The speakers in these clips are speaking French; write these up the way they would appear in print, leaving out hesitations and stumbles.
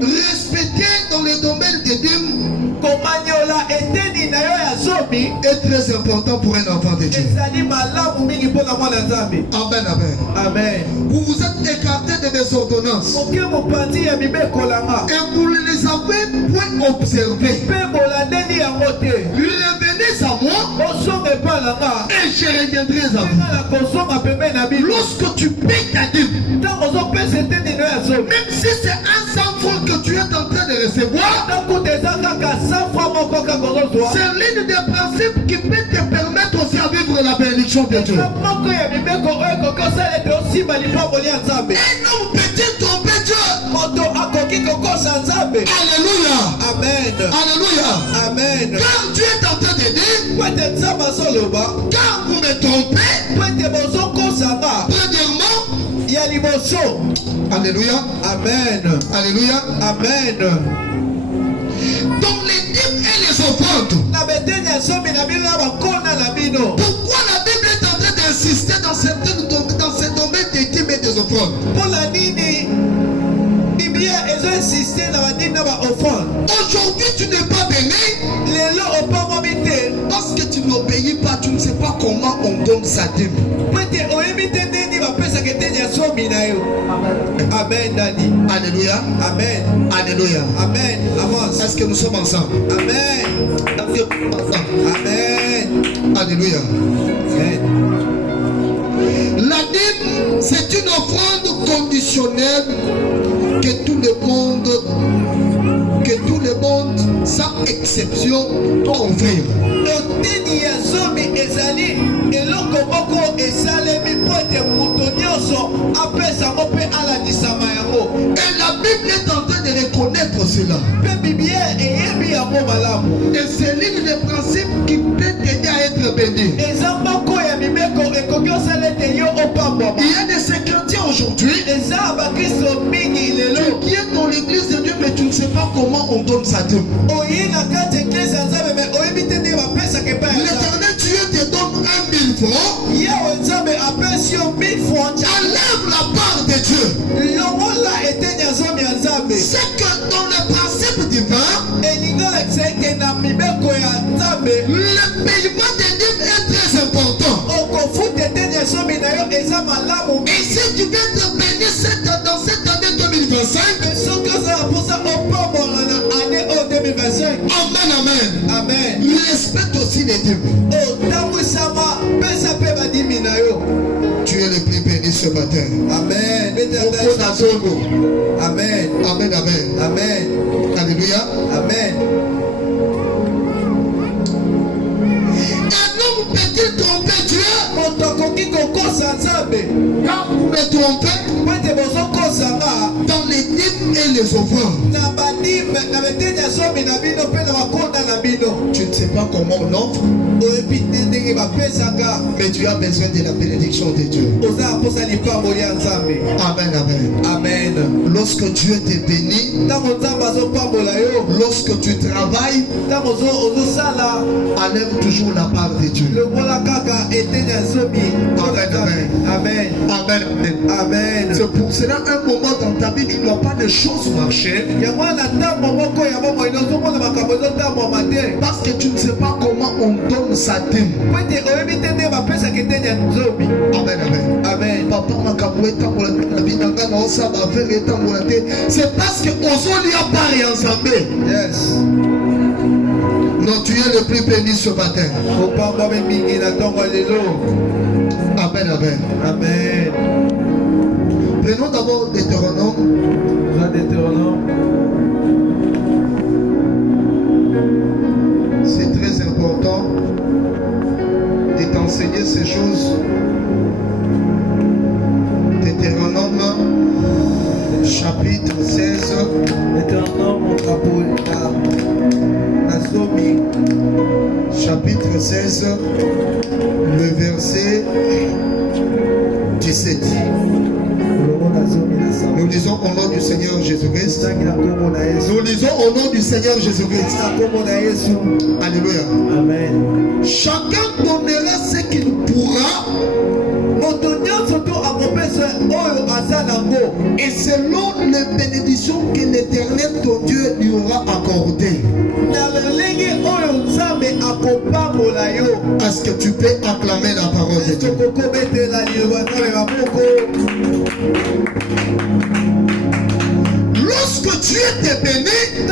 Respecter dans le domaine des dîmes est très important pour un enfant de Dieu. Amen, amen. Amen. Vous vous êtes écarté de mes ordonnances et vous ne les avez point observées. Revenez à moi et je reviendrai à vous. Lorsque tu payes ta dîme, même si c'est un 100 francs que tu es en train de recevoir, c'est l'un des principes qui peut te permettre aussi à vivre la bénédiction de Dieu. Un homme peut-il tromper Dieu? Alléluia. Amen. Alléluia. Amen. Car Dieu est en train de dire, car vous me trompez, premièrement, alléluia. Amen. Alléluia. Amen. Donc les dîmes et les offrandes. Pourquoi la Bible est en train d'insister dans ce domaine des dîmes et des offrandes? Aujourd'hui tu n'es pas béni parce que tu n'obéis pas, tu ne sais pas comment on donne sa dîme. Amen, Daddy. Alléluia. Amen. Alléluia. Amen. Avance. Est-ce que nous sommes ensemble? Amen. Amen. Alléluia. Amen. La dîme, c'est une offrande conditionnelle que tout le monde, sans exception, doit offrir. Et la Bible est en train de reconnaître cela. Et c'est l'un des principes qui peut t'aider à être béni. Il y a des chrétiens aujourd'hui qui est dans l'église de Dieu, mais tu ne sais pas comment on donne sa dîme. L'éternel Dieu te donne 1000 francs. Enlève la part de Dieu. C'est que dans le principe divin, le paiement des dîmes est très important. Et si tu veux te bénir dans cette année 2025, amen, amen. Amen. Respecte aussi les dîmes. Tu es le plus béni ce matin. Amen. Amen. Amen, amen. Amen. Alléluia. Amen. Un homme peut-il tromper Dieu? Quand vous me trompez dans les dîmes et les offrandes, tu ne sais pas comment on offre, mais tu as besoin de la bénédiction de Dieu. Amen, amen. Amen. Lorsque Dieu te bénit, lorsque tu travailles, enlève toujours la part de Dieu. Amen, amen. Amen. Amen, amen. Amen. C'est pour cela, un moment dans ta vie, tu ne dois pas de choses marcher. Parce que tu ne sais pas comment on donne sa dîme. Amen, amen. Amen. Papa, c'est parce que Ozoli a parlé ensemble. Yes. Non, tu es le plus béni ce matin. Amen, amen. Amen. Prenons d'abord Deutéronome. C'est très important de t'enseigner ces choses. Deutéronome, chapitre 16. Chapitre 16, le verset 17. Nous lisons au nom du Seigneur Jésus-Christ. Nous lisons au nom du Seigneur Jésus-Christ. Alléluia. Amen. Chacun donnera ce qu'il pourra Et selon les bénédictions que l'Éternel ton Dieu lui aura accordées. Est-ce que tu peux acclamer la parole de Dieu? Lorsque Dieu te bénit,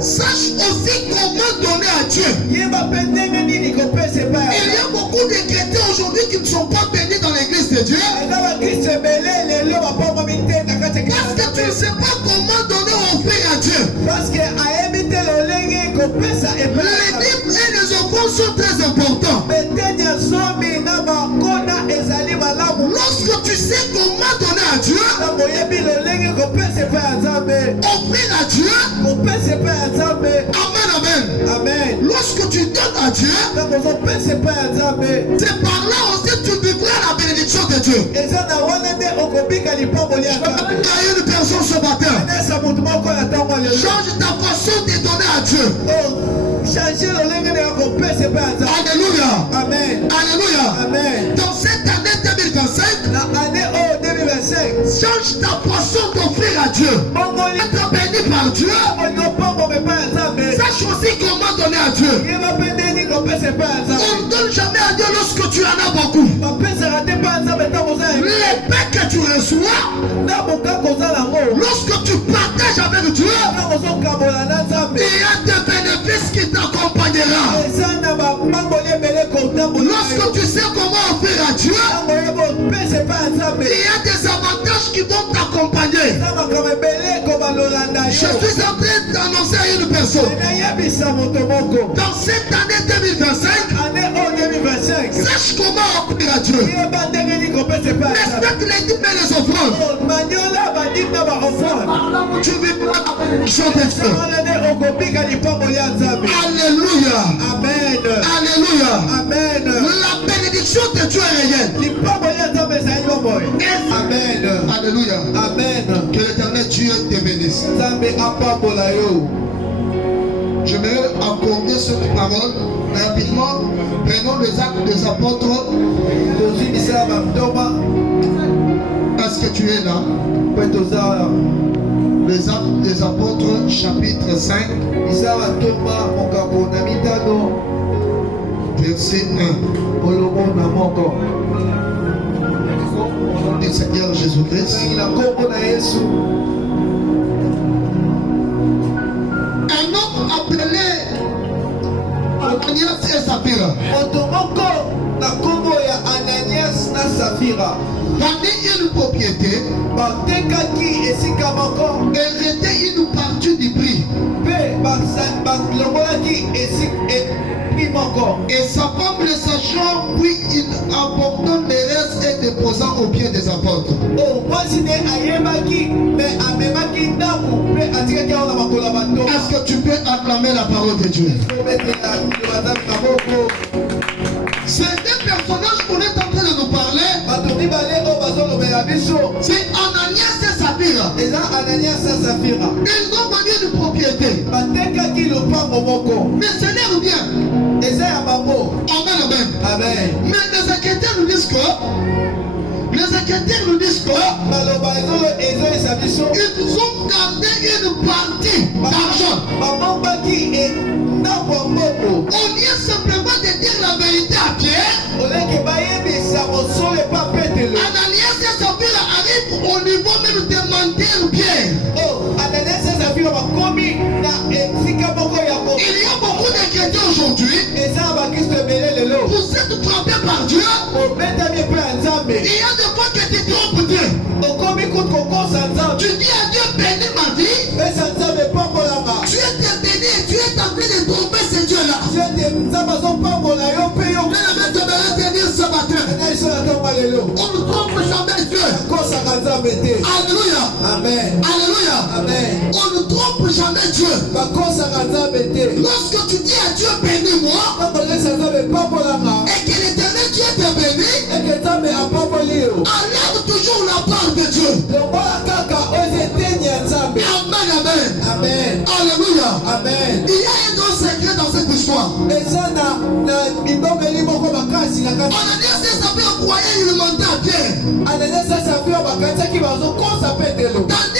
sache aussi comment donner à Dieu. Il y a beaucoup de chrétiens aujourd'hui qui ne sont pas bénis dans l'église de Dieu. Parce que tu ne sais pas comment donner ou offrir à Dieu. Les dîmes et les offrandes sont très importants. Lorsque tu sais comment donner à Dieu, offrir à Dieu, amen, amen. Lorsque tu donnes à Dieu, c'est par là aussi tu vivras la bénédiction de Dieu. Il y a une personne ce matin. Change ta façon de donner à Dieu. Alléluia. Amen. Alléluia. Amen. Dans cette année 2025, change ta façon d'offrir à Dieu. Être béni par Dieu. Sache aussi comment donner à Dieu. On ne donne jamais à Dieu lorsque tu en as beaucoup. Les paix que tu reçois, lorsque tu partages avec Dieu, il y a des bénéfices qui t'accompagneront. Lorsque tu sais comment offrir à Dieu, il y a des avantages qui vont t'accompagner. Je suis en train d'annoncer à une personne. Dans cette année 2025, sache comment offrir à Dieu. Respecte les dîmes et les offrandes. Tu vivras la bénédiction de Dieu. Alléluia. Amen. Alléluia. Amen. La bénédiction de Dieu est réelle. Amen. Alléluia. Amen. Que l'Éternel Dieu te bénisse. Je vais accorder cette parole rapidement. Prenons les actes des apôtres. Est-ce que tu es là? Les actes des apôtres, chapitre 5, verset 1. Au nom du Seigneur Jésus-Christ. Un homme appelé Ananias et Saphira vendait une propriété hérité une partie du prix. Et sa femme, le sachant, puis il apportant les restes et déposant aux pieds des apôtres. Est-ce que tu peux acclamer la parole de Dieu? C'est des personnages qu'on est en train de nous parler. C'est Ananias et Saphira. Ils ont vendu une propriété. Mais ce n'est rien. Amen, amen. Mais les Écritures nous disent que ils ont gardé une partie d'argent. Au lieu simplement de dire la vérité à Pierre, Ananias et Saphira arrivent au niveau même de mentir Pierre. Il y a beaucoup de chrétiens aujourd'hui. Vous êtes trompés par Dieu. Il y a des fois que tu trompes Dieu. Tu dis à Dieu, bénis ma vie. Tu es béni et tu es en train de tromper ce Dieu-là. Je vais te dire ce matin. On ne trompe jamais Dieu. Alléluia. Amen. Alléluia. Amen. On ne trompe jamais Dieu. Lorsque tu dis à Dieu, bénis-moi, et que l'Éternel Dieu te bénit, enlève toujours la part de Dieu. Amen, amen. Amen. Alléluia. Amen. Il y a un grand secret dans cette histoire. s'est appelé à croyer, il demandait à Dieu. Tandis